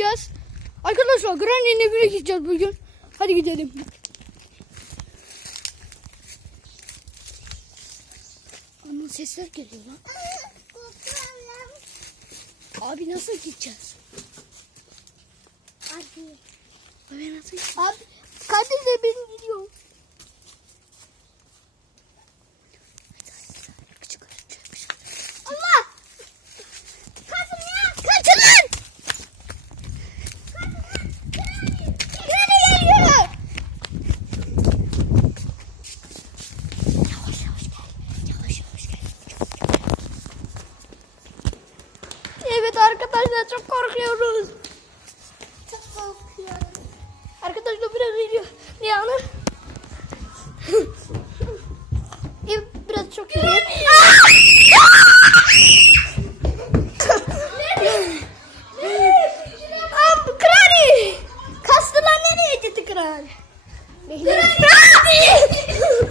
gideceğiz. Arkadaşlar Granny'nin evine gideceğiz bugün. Hadi gidelim. Ama sesler geliyor lan. Abi nasıl gideceğiz? Abi. Abi nasıl gideceğiz? Abi. Kadir de ben arkadaşlar çok korkuyoruz. Çok korkuyorum. Arkadaşlar biraz anı? evet, biraz çok Krani! Kastılar nereye gitti Krani? Krani!